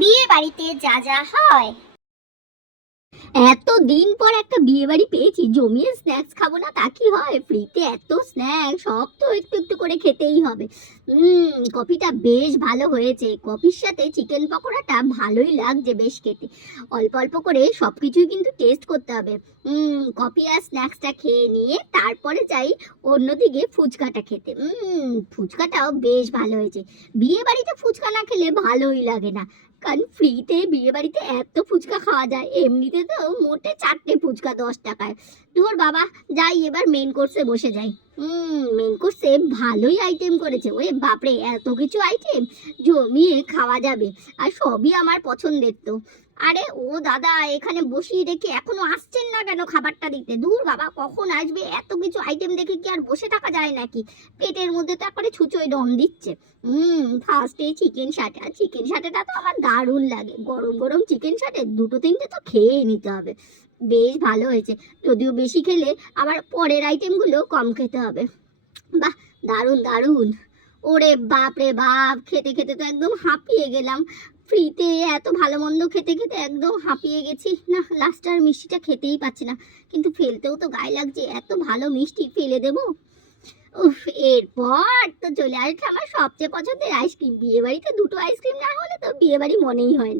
বিয়ে বাড়িতে যা যা হয়। এত দিন পর একটা বিয়ে বাড়ি পেয়েছি, জমিয়ে স্ন্যাক্স খাবো না তা কি হয়? ফ্রিতে এত স্ন্যাক্স, সব তো একটু একটু করে খেতেই হবে। কফিটা বেশ ভালো হয়েছে, কফির সাথে চিকেন পকোড়াটা ভালোই লাগছে বেশ খেতে। অল্প অল্প করে সব কিছুই কিন্তু টেস্ট করতে হবে। কফি আর স্ন্যাক্সটা খেয়ে নিয়ে তারপরে যাই অন্যদিকে ফুচকাটা খেতে। ফুচকাটাও বেশ ভালো হয়েছে। বিয়ে বাড়িতে ফুচকা না খেলে ভালোই লাগে না, কারণ ফ্রিতে বিয়ে বাড়িতে এত ফুচকা খাওয়া যায়, এমনিতে তো মোটে 4টে ফুচকা 10 টাকায়। তোর বাবা, যাই এবার মেন কোর্সে বসে যাই। মেন কোর্সে ভালোই আইটেম করেছে, ওরে বাপরে এত কিছু আইটেম, জমিয়ে খাওয়া যাবে। আর সবই আমার পছন্দের তো। আরে ও দাদা, এখানে বসিয়ে রেখে এখনো আসছেন না কেন খাবারটা দিতে? দূর বাবা, কখন আসবে? এত কিছু আইটেম দেখে কি আর বসে থাকা যায় নাকি? পেটের মধ্যে তো একবারে ছুঁচোয় দম দিচ্ছে। ফার্স্টে চিকেন সাটা, চিকেন সাটাটা তো আমার দারুণ লাগে। গরম গরম চিকেন সাটে দুটো তিনটে তো খেয়েই নিতে হবে। বেশ ভালো হয়েছে, যদিও বেশি খেলে আবার পরের আইটেমগুলো কম খেতে হবে। বাহ, দারুণ দারুণ। ওরে বাপ রে বাপ, খেতে খেতে তো একদম হাঁপিয়ে গেলাম। ফ্রিতে এত ভালো মন্দ খেতে খেতে একদম হাঁপিয়ে গেছি। না, লাস্ট আর মিষ্টিটা খেতেই পাচ্ছি না, কিন্তু ফেলতেও তো গায়ে লাগছে, এত ভালো মিষ্টি ফেলে দেবো? উফ, এরপর তো চলে আসছে আমার সবচেয়ে পছন্দের আইসক্রিম। বিয়ে বাড়িতে দুটো আইসক্রিম না হলে তো বিয়ে বাড়ি মনেই হয় না।